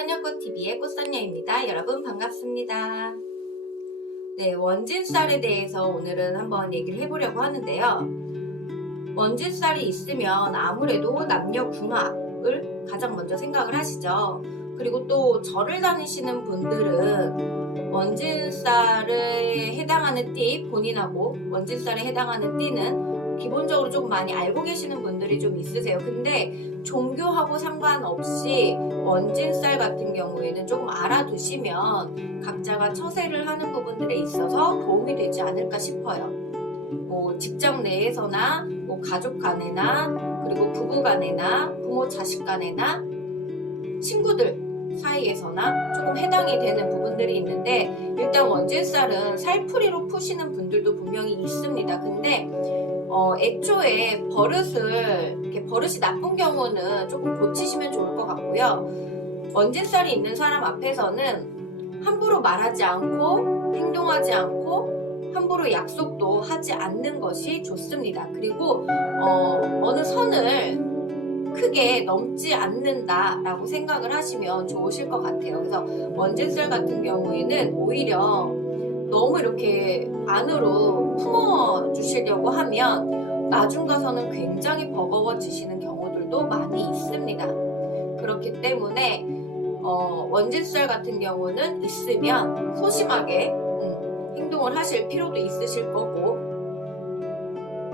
선녀꽃TV의 꽃선녀입니다. 여러분 반갑습니다. 네, 원진살에 대해서 오늘은 한번 얘기를 해보려고 하는데요. 원진살이 있으면 아무래도 남녀 궁합을 가장 먼저 생각을 하시죠. 그리고 또 절을 다니시는 분들은 원진살에 해당하는 띠, 본인하고 원진살에 해당하는 띠는 기본적으로 좀 많이 알고 계시는 분들이 좀 있으세요. 근데 종교하고 상관없이 원진살 같은 경우에는 조금 알아두시면 각자가 처세를 하는 부분들에 있어서 도움이 되지 않을까 싶어요. 뭐 직장 내에서나 뭐 가족 간에나 그리고 부부 간에나 부모 자식 간에나 친구들 사이에서나 조금 해당이 되는 부분들이 있는데 일단 원진살은 살풀이로 푸시는 분들도 분명히 있습니다. 근데 어, 애초에 버릇을 이렇게 버릇이 나쁜 경우는 조금 고치시면 좋을 것 같고요. 원진살이 있는 사람 앞에서는 함부로 말하지 않고 행동하지 않고 함부로 약속도 하지 않는 것이 좋습니다. 그리고 어, 어느 선을 크게 넘지 않는다라고 생각을 하시면 좋으실 것 같아요. 그래서 원진살 같은 경우에는 오히려 너무 이렇게 안으로 품어 주시려고 하면 나중 가서는 굉장히 버거워지시는 경우들도 많이 있습니다. 그렇기 때문에 어, 원진살 같은 경우는 있으면 소심하게 음, 행동을 하실 필요도 있으실 거고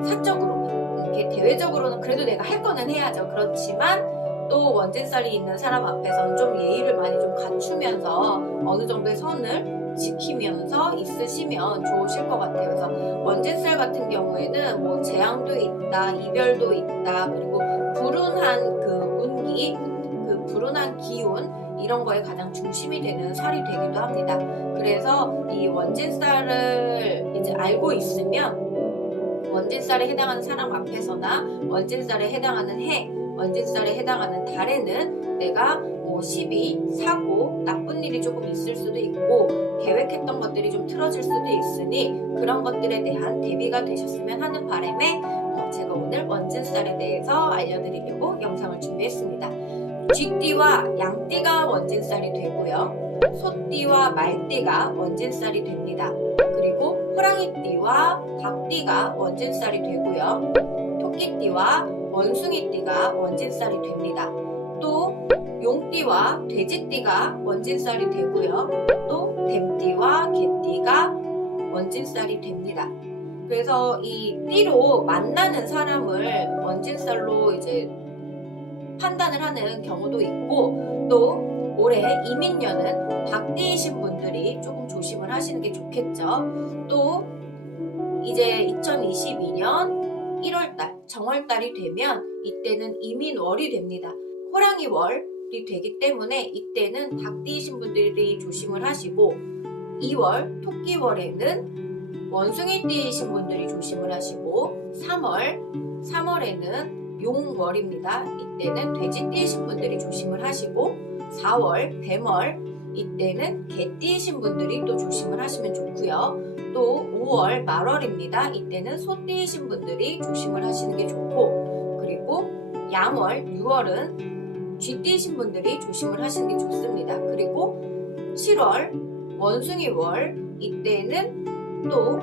사적으로는 이렇게 대외적으로는 그래도 내가 할 거는 해야죠. 그렇지만 또 원진살이 있는 사람 앞에서는 좀 예의를 많이 좀 갖추면서 어느 정도의 선을 지키면서 있으시면 좋으실 것 같아요. 그래서 원진살 같은 경우에는 뭐 재앙도 있다, 이별도 있다, 그리고 불운한 그 운기, 그 불운한 기운 이런 거에 가장 중심이 되는 살이 되기도 합니다. 그래서 이 원진살을 이제 알고 있으면 원진살에 해당하는 사람 앞에서나 원진살에 해당하는 해, 원진살에 해당하는 달에는 내가 뭐 시비, 사고, 나쁜 일이 조금 있을 수도 있고 계획했던 것들이 좀 틀어질 수도 있으니 그런 것들에 대한 대비가 되셨으면 하는 바람에 어, 제가 오늘 원진살에 대해서 알려드리려고 영상을 준비했습니다. 쥐띠와 양띠가 원진살이 되고요. 소띠와 말띠가 원진살이 됩니다. 그리고 호랑이띠와 닭띠가 원진살이 되고요. 토끼띠와 원숭이띠가 원진살이 됩니다. 또 용띠와 돼지띠가 원진살이 되고요. 또 뱀띠와 개띠가 원진살이 됩니다. 그래서 이 띠로 만나는 사람을 원진살로 이제 판단을 하는 경우도 있고 또 올해 이민년은 박띠이신 분들이 조금 조심을 하시는 게 좋겠죠. 또 이제 2022년 1월달 정월달이 되면 이때는 이민월이 됩니다. 호랑이 월이 되기 때문에 이때는 닭띠이신 분들이 조심을 하시고 2월 토끼월에는 원숭이띠이신 분들이 조심을 하시고 3월 3월에는 용월입니다. 이때는 돼지띠이신 분들이 조심을 하시고 4월 뱀월 이때는 개띠이신 분들이 또 조심을 하시면 좋고요. 또 5월 말월입니다. 이때는 소띠이신 분들이 조심을 하시는 게 좋고 그리고 양월 6월은 쥐띠이신 분들이 조심을 하시는 게 좋습니다. 그리고 7월 원숭이월 이때는 또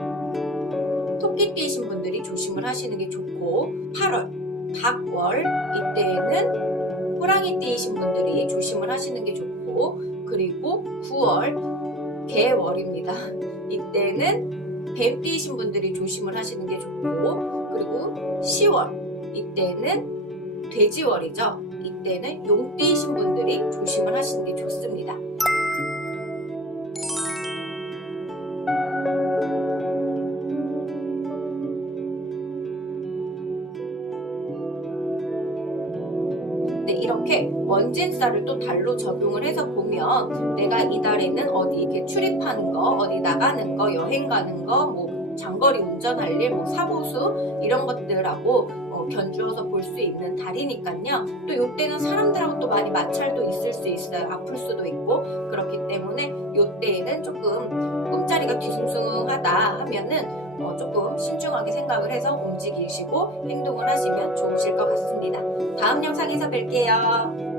토끼띠이신 분들이 조심을 하시는 게 좋고 8월 닭월 이때는 호랑이띠이신 분들이 조심을 하시는 게 좋고 그리고 9월 개월입니다. 이때는 뱀띠이신 분들이 조심을 하시는 게 좋고 그리고 10월 이때는 돼지월이죠. 이때는 용띠이신 분들이 조심을 하시는 게 좋습니다. 이렇게 원진살을 또 달로 적용을 해서 보면 내가 이달에는 어디 이렇게 출입하는 거, 어디 나가는 거, 여행 가는 거, 뭐 장거리 운전할 일, 뭐 사보수 이런 것들하고 어, 견주어서 볼 수 있는 달이니까요. 또 이때는 사람들하고 또 많이 마찰도 있을 수 있어요. 아플 수도 있고 그렇기 때문에 이때에는 조금 꿈자리가 뒤숭숭하다 하면은 어, 조금 신중하게 생각을 해서 움직이시고 행동을 하시면 좋으실 것 같습니다. 다음 영상에서 뵐게요.